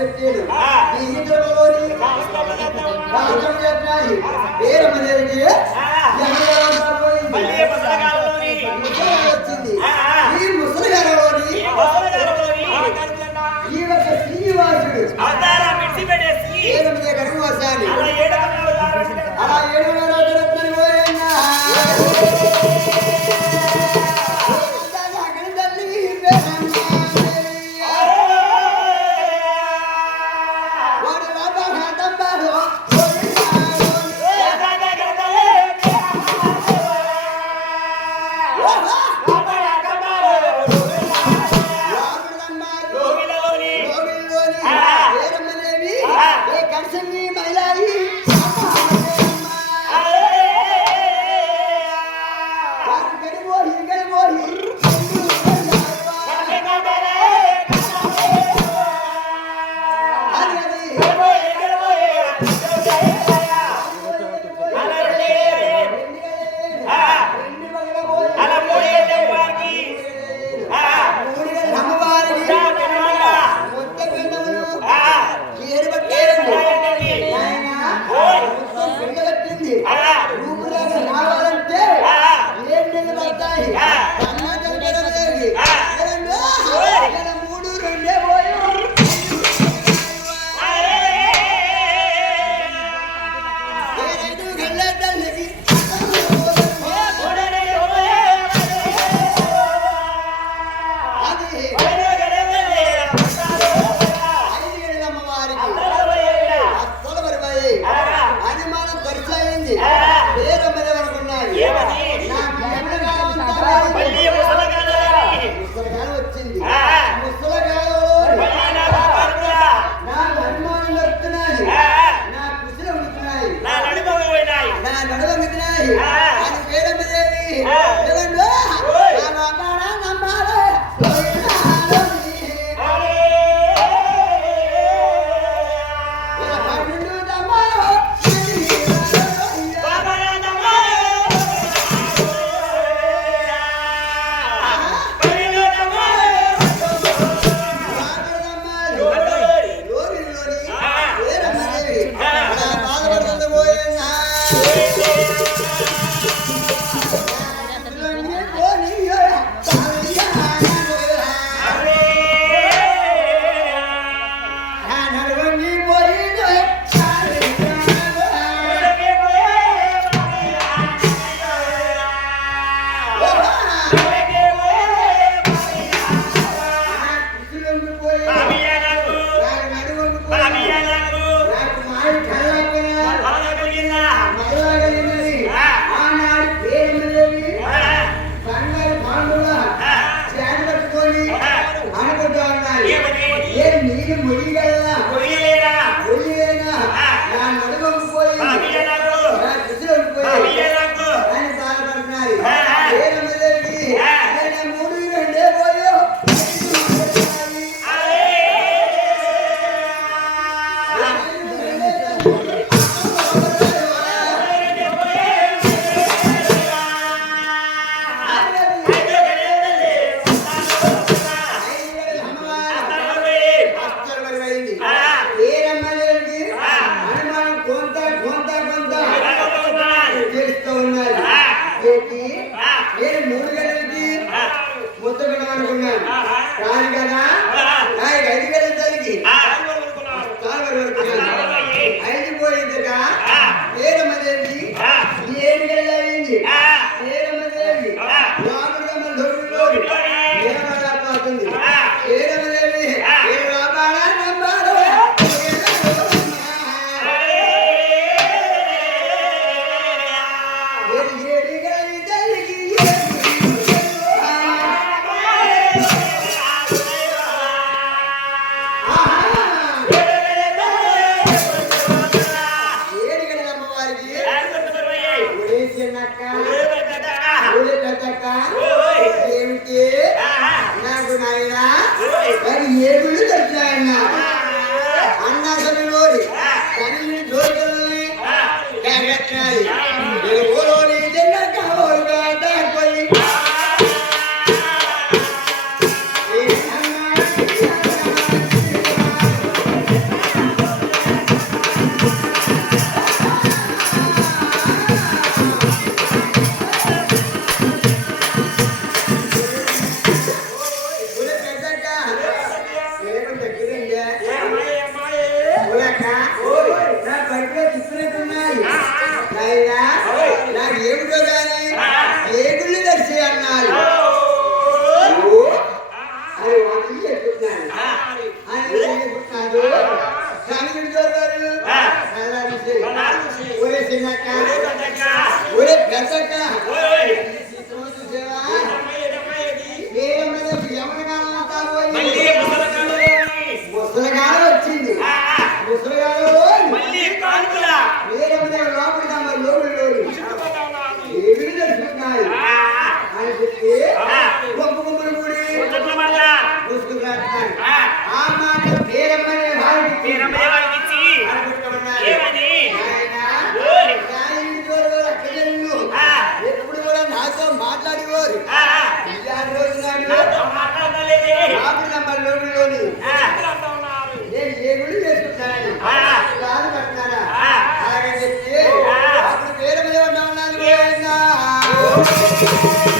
పెట్టాడు రాజ్యం చెప్పాయి పేరు మనకి వచ్చింది. ఈ ముసలిగారలోని ఈ ఏడు గడువు వస్తాను అలా ఏడు వేల দিয়েছে పోయిందిగా ఏడు మంది ఏ గుడి పెట్టినాయన్న అన్నా సరే నోరి తల్లి జోలికి అన్నారు. అది వంట చెప్పుకున్నాను ఆయన చెప్పుకున్నాడు కానీ గారు ఒరే చిన్నక్క ఒరే పెద్దక్క Thank you.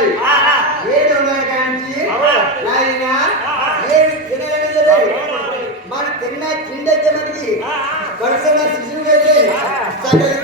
ఉన్నాయి ఏడు ఉన్నాయి కానీ ఆయన ఏడు తినగలిగలేదు మన తిన్న కింద మనకి గడుసన శిశువు అయితే సగం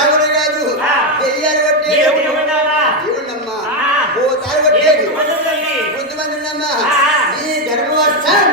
నాగుడు కాదు వెయ్యాలు కొట్టేది. ఓ ఈ ధర్మవర్షన్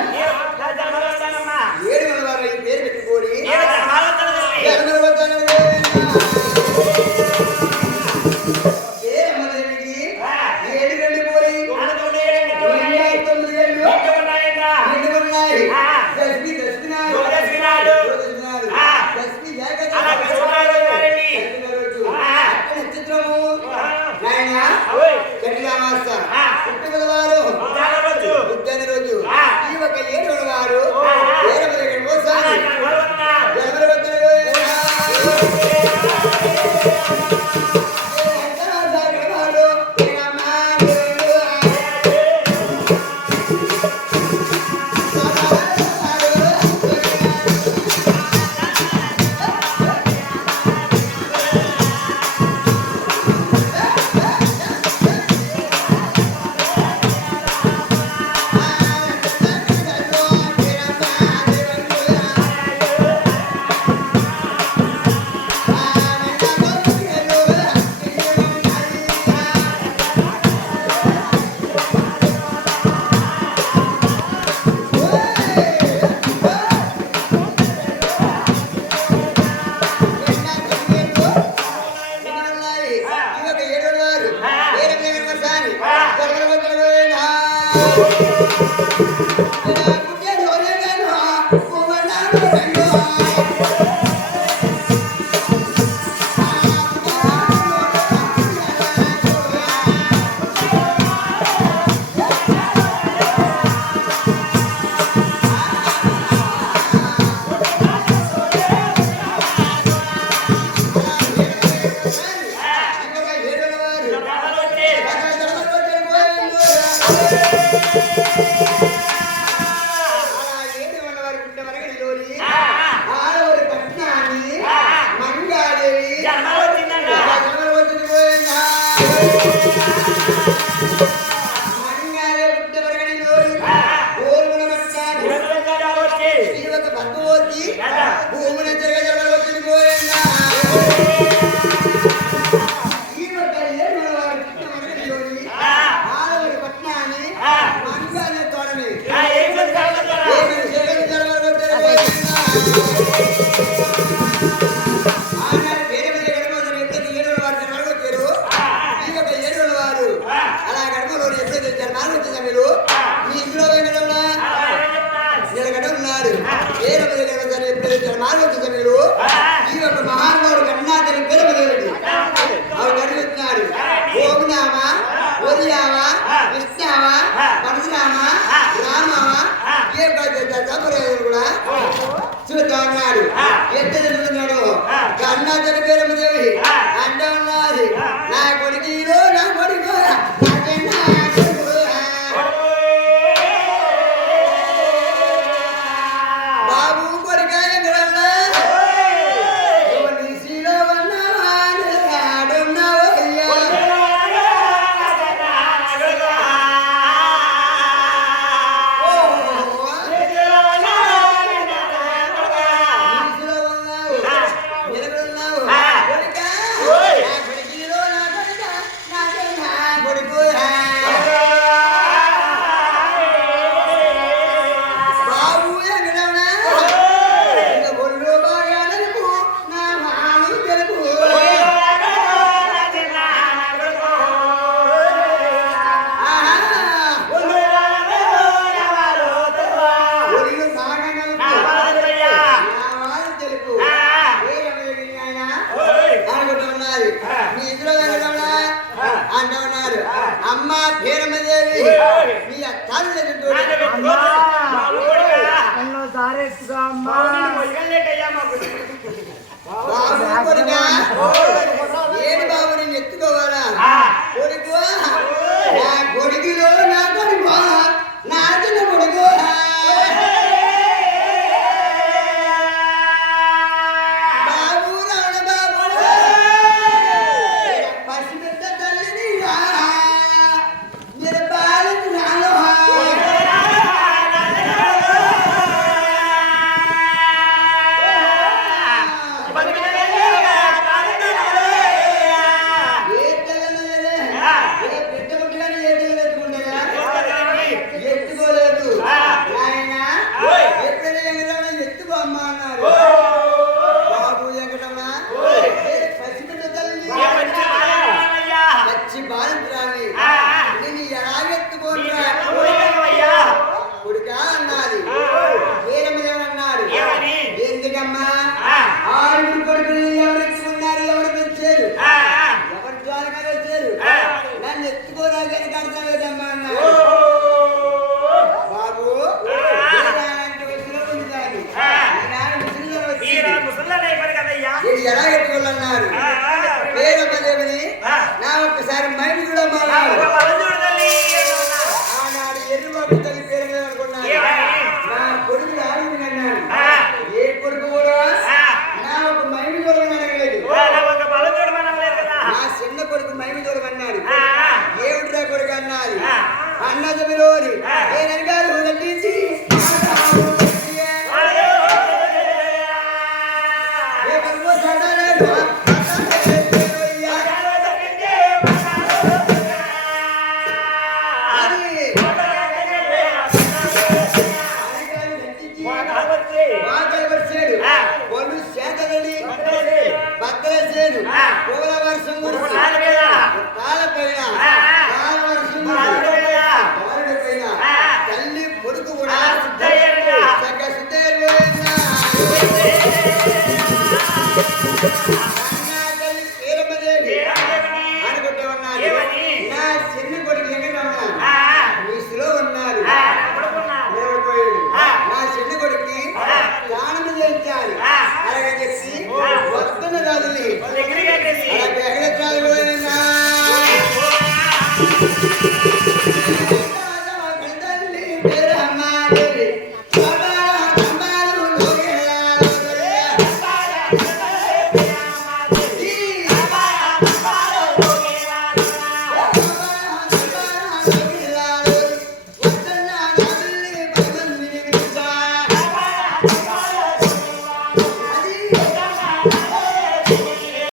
ఏడు బాబు నేను ఎత్తుకోవాలా? కొడుకు? నా కొడుకులో నా కొడుకు. ఆరుగురు కొడుకులు ఎవరు ఎత్తుకున్నారు ఎవరు పెంచారు? ఎవరు ద్వారకా వచ్చారు నన్ను ఎత్తుకోరాగని కడతావేదమ్మా అన్న? బాబు ఎలా ఎత్తుకోవాలన్నారు? పేరు పదేమని నా ఒక్కసారి మైండ్ కూడా మా